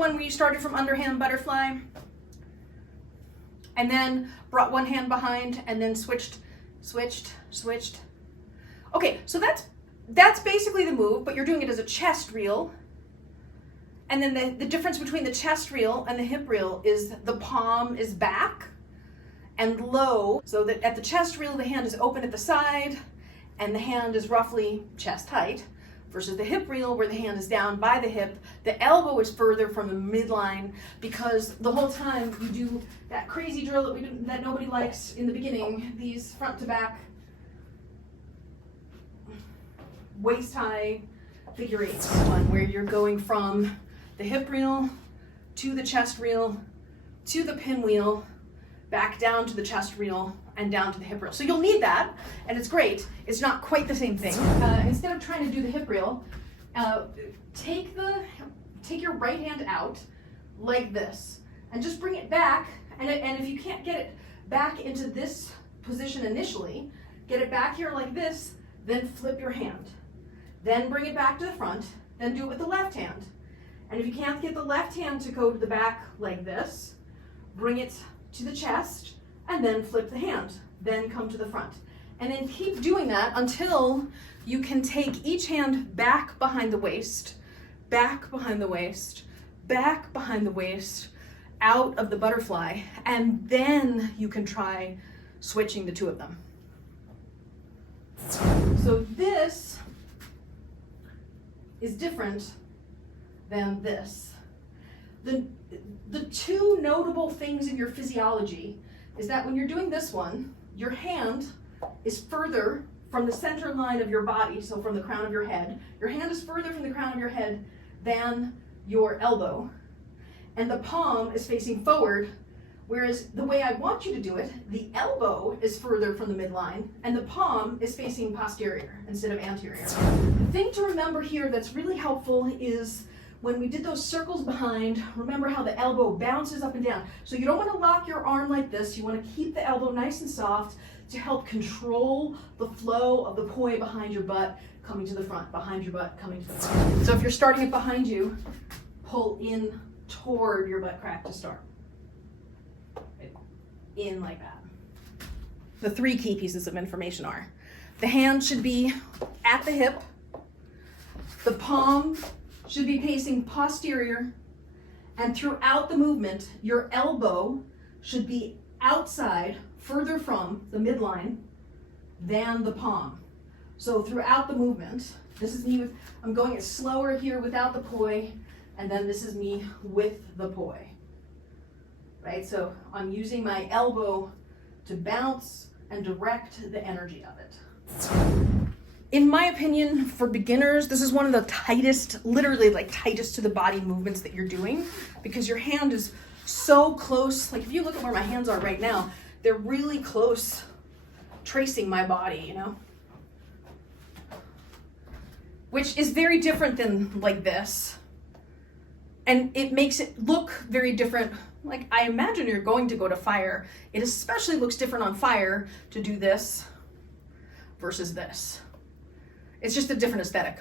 one where you started from underhand butterfly and then brought one hand behind and then switched. Okay, so that's basically the move, but you're doing it as a chest reel. And then the difference between the chest reel and the hip reel is the palm is back and low, so that at the chest reel, the hand is open at the side and the hand is roughly chest height, versus the hip reel where the hand is down by the hip. The elbow is further from the midline, because the whole time you do that crazy drill that nobody likes in the beginning, these front to back waist high figure eights, one where you're going from the hip reel to the chest reel to the pinwheel, back down to the chest reel and down to the hip reel. So you'll need that, and it's great. It's not quite the same thing. Instead of trying to do the hip reel, take your right hand out like this and just bring it back. And if you can't get it back into this position initially, get it back here like this, then flip your hand. Then bring it back to the front, then do it with the left hand. And if you can't get the left hand to go to the back like this, bring it to the chest and then flip the hand, then come to the front. And then keep doing that until you can take each hand back behind the waist, back behind the waist, back behind the waist, out of the butterfly, and then you can try switching the two of them. So this is different than this. The two notable things in your physiology is that when you're doing this one, your hand is further from the center line of your body, so from the crown of your head. Your hand is further from the crown of your head than your elbow, and the palm is facing forward, whereas the way I want you to do it, the elbow is further from the midline, and the palm is facing posterior instead of anterior. The thing to remember here that's really helpful is when we did those circles behind, remember how the elbow bounces up and down. So you don't want to lock your arm like this. You want to keep the elbow nice and soft to help control the flow of the poi behind your butt, coming to the front, behind your butt, coming to the front. So if you're starting it behind you, pull in toward your butt crack to start. In like that. The three key pieces of information are: the hand should be at the hip, the palm should be facing posterior, and throughout the movement, your elbow should be outside, further from the midline than the palm. So throughout the movement, this is me, I'm going it slower here without the poi, and then this is me with the poi. Right, so I'm using my elbow to bounce and direct the energy of it. In my opinion, for beginners, this is one of the tightest, literally like tightest to the body movements that you're doing, because your hand is so close. Like if you look at where my hands are right now, they're really close, tracing my body, you know? Which is very different than like this. And it makes it look very different. Like I imagine you're going to go to fire. It especially looks different on fire to do this versus this. It's just a different aesthetic.